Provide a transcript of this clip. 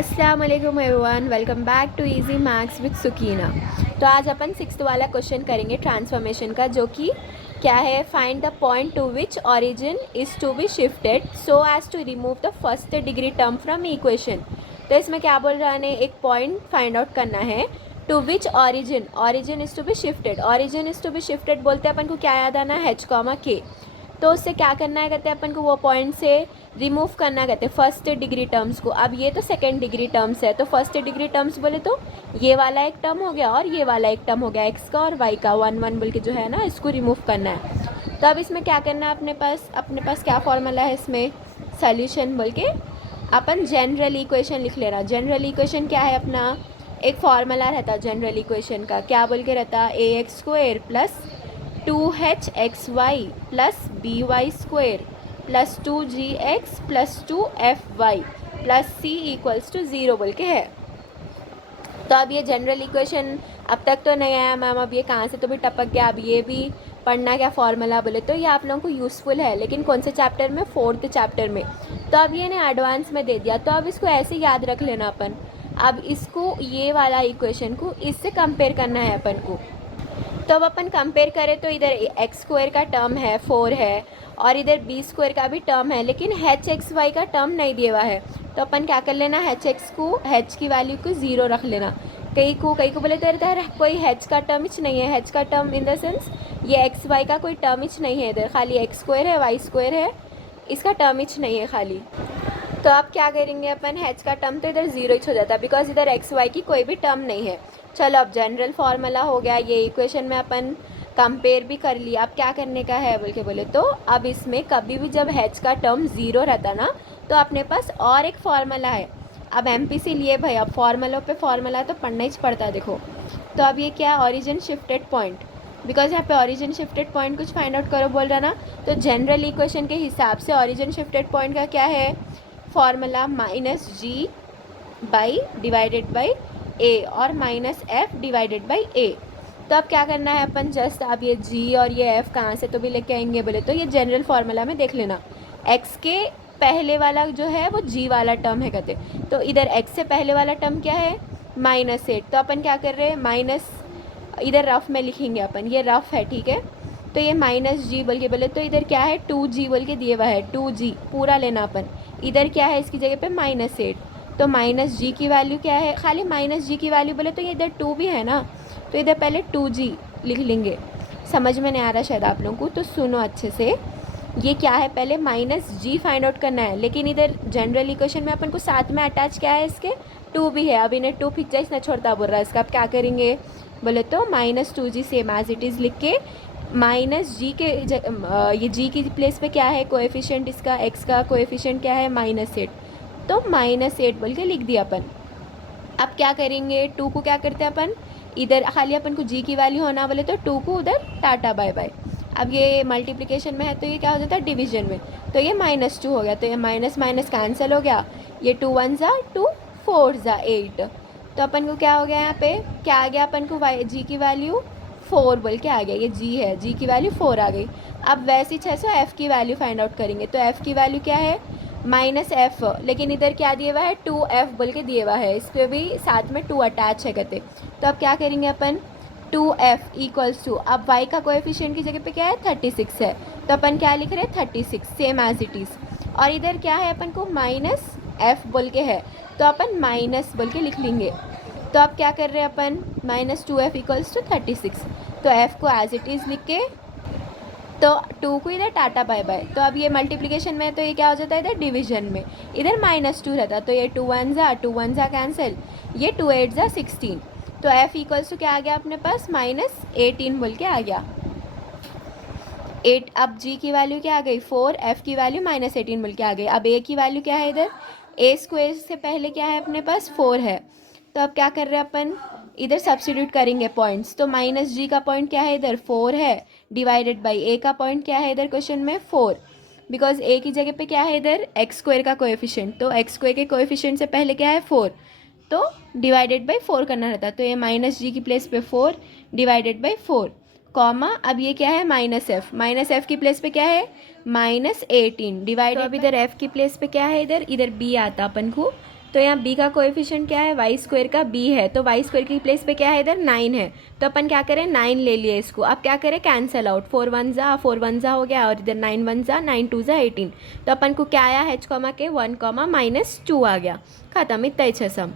अस्सलाम वालेकुम everyone, welcome back to easy maths with Sukina. तो आज अपन 6th वाला क्वेश्चन करेंगे ट्रांसफॉर्मेशन का, जो कि क्या है, find the point to which origin is to be shifted so as to remove the first degree term from equation. तो इसमें क्या बोल रहा है, एक पॉइंट फाइंड आउट करना है to which origin is to be shifted. Origin is to be shifted बोलते हैं अपन को क्या याद आना है, H, K। तो उससे क्या करना है, कहते हैं अपन को वो पॉइंट से रिमूव करना, कहते हैं फर्स्ट डिग्री टर्म्स को। अब ये तो सेकेंड डिग्री टर्म्स है, तो फर्स्ट डिग्री टर्म्स बोले तो ये वाला एक टर्म हो गया और ये वाला एक टर्म हो गया, एक्स का और वाई का, 1 1 बोल के जो है ना, इसको रिमूव करना है। तो अब इसमें क्या करना है, अपने पास क्या फॉर्मूला है इसमें, सोल्यूशन बोल के अपन जनरल इक्वेशन लिख लेना। जनरल इक्वेशन क्या है अपना, एक फॉर्मूला रहता जनरल इक्वेशन का, क्या बोल के रहता, ax² plus 2hxy plus by² plus 2gx plus 2fy plus c equals to 0 बोल के है। तो अब ये जनरल इक्वेशन अब तक तो नहीं आया मैम, अब ये कहाँ से तो भी टपक गया। अब ये भी पढ़ना क्या फॉर्मूला बोले तो ये आप लोगों को यूज़फुल है, लेकिन कौन से चैप्टर में, 4th चैप्टर में। तो अब ये ने एडवांस में दे दिया, तो अब इसको ऐसे याद रख लेना अपन। अब इसको, ये वाला इक्वेशन को इससे कंपेयर करना है अपन को। तो अब अपन कंपेयर करें तो इधर x² का टर्म है 4 है, और इधर b² का भी टर्म है, लेकिन hxy का टर्म नहीं दिया हुआ है। तो अपन क्या कर लेना, h की वैल्यू को 0 रख लेना। कई को बोले तो इधर कोई h का टर्म ही नहीं है, h का टर्म इन द सेंस ये xy का कोई टर्म ही नहीं है, इधर खाली x² है, y² है, इसका टर्म ही नहीं है खाली। तो अब क्या करेंगे अपन, h का टर्म तो इधर 0 ही हो जाता है, बिकॉज इधर xy की कोई भी टर्म नहीं है। चलो अब जनरल फार्मूला हो गया, ये इक्वेशन में अपन कंपेयर भी कर लिया। अब क्या करने का है बोले तो अब इसमें कभी भी जब h का टर्म 0 रहता ना, तो अपने पास और एक फार्मूला है। अब MPC लिए भाई, अब फार्मूलों पे फार्मूला तो पढ़ना ही पड़ता है, देखो। तो अब ये क्या, ओरिजिन शिफ्टेड पॉइंट, बिकॉज यहाँ पे ओरिजिन शिफ्टेड पॉइंट कुछ फाइंड आउट करो बोल रहा ना। तो जनरल इक्वेशन के हिसाब से ओरिजिन शिफ्टेड पॉइंट का क्या है formula, -g divided by a और -f डिवाइडेड बाई a। तो अब क्या करना है अपन, जस्ट अब ये g और ये f कहाँ से तो भी लेके आएंगे बोले तो ये जनरल फार्मूला में देख लेना। x के पहले वाला जो है वो g वाला टर्म है कहते, तो इधर x से पहले वाला टर्म क्या है, -8। तो अपन क्या कर रहे हैं, माइनस, इधर रफ में लिखेंगे अपन, ये रफ है ठीक है। तो ये -g बोल के बोले तो इधर क्या है, 2g बोल के दिए हुआ है, 2g पूरा लेना अपन। इधर क्या है, इसकी जगह पे -8, तो -g की वैल्यू क्या है, खाली -g की वैल्यू बोले तो ये इधर 2 भी है ना, तो इधर पहले 2g लिख लेंगे। समझ में नहीं आ रहा शायद आप लोगों को, तो सुनो अच्छे से। ये क्या है, पहले -g फाइंड आउट करना है, लेकिन इधर जनरल इक्वेशन में अपन को साथ में अटैच क्या है, इसके 2 भी है। अब इन्हें 2 पिक्चर्स ना छोड़ता बोल रहा है इसका। अब क्या करेंगे बोले तो -2g same as it is लिख के, -g के ये g की प्लेस पे क्या है कोएफिशिएंट, इसका x का कोएफिशिएंट क्या है, -8, तो -8 बोल के लिख दिया अपन। अब क्या करेंगे, 2 को क्या करते हैं अपन, इधर खाली अपन को g की वैल्यू होना बोले तो 2 को उधर टाटा बाय बाय। अब ये मल्टीप्लिकेशन में है तो ये क्या हो जाता है डिवीजन में, तो ये -2 हो गया, तो ये माइनस माइनस कैंसिल हो गया, ये 2 1 ज़ा 2 4 ज़ा 8। तो अपन को क्या हो गया, यहाँ पे क्या आ गया अपन को, g की वैल्यू 4 बोल के आ गया, ये g है, g की वैल्यू 4 आ गई। अब वैसे ही 600 f की वैल्यू फाइंड आउट करेंगे, तो f की वैल्यू क्या है, -f, लेकिन इधर क्या दिया हुआ है, 2f बोल के दिया हुआ है, इस पर भी साथ में 2 अटैच है कहते। तो अब क्या करेंगे अपन, 2f इक्वल्स टू, अब y का कोएफिशिएंट की जगह पे क्या है, 36 है, तो अपन क्या लिख रहे हैं, 36 सेम एज इट इज़। और इधर क्या है अपन को, -f बोल के है, तो अपन माइनस बोल के लिख लेंगे। तो अब क्या कर रहे हैं अपन, -2f इक्वल्स टू 36, तो f को एज इट इज़ लिख के, तो 2 को इधर टाटा बाय बाय। तो अब ये मल्टीप्लिकेशन में तो ये क्या हो जाता है, इधर डिवीजन में इधर -2 रहता, तो ये 2 1 ज़ा कैंसिल, ये 2 8 ज़ा 16। तो f इक्वल्स टू क्या आ गया अपने पास, -18 बोल के आ गया 8। अब g की वैल्यू क्या आ गई 4, f की वैल्यू -18 बोल के आ गई। अब a की वैल्यू क्या है, इधर a² से पहले क्या है अपने पास 4 है, तो अब क्या कर रहे हैं अपन, इधर सब्स्टिट्यूट करेंगे पॉइंट्स। तो -g का पॉइंट क्या है, इधर 4 है, डिवाइडेड बाई a का पॉइंट क्या है इधर क्वेश्चन में 4, बिकॉज a की जगह पे क्या है इधर x² का कोएफिशिएंट, तो x² के कोएफिशिएंट से पहले क्या है 4, तो डिवाइडेड बाई 4 करना रहता है, तो ये -g की प्लेस पे 4 डिवाइडेड बाई 4 कॉमा, अब ये क्या है -f की प्लेस पे क्या है -18 डिवाइड। तो अब इधर f की प्लेस पे क्या है, इधर b आता अपन को तो यहाँ b का कोएफिशिएंट क्या है, वाई स्क्वायर का b है, तो वाई स्क्वायर की प्लेस पे क्या है इधर 9 है, तो अपन क्या करें 9 ले लिए इसको। अब क्या करें कैंसल आउट, 4 1 जा हो गया और इधर 9 1 जा 9 2 जा 18, तो अपन को क्या आया h, के 1 -2 आ गया, खत्म, इतना ही सम।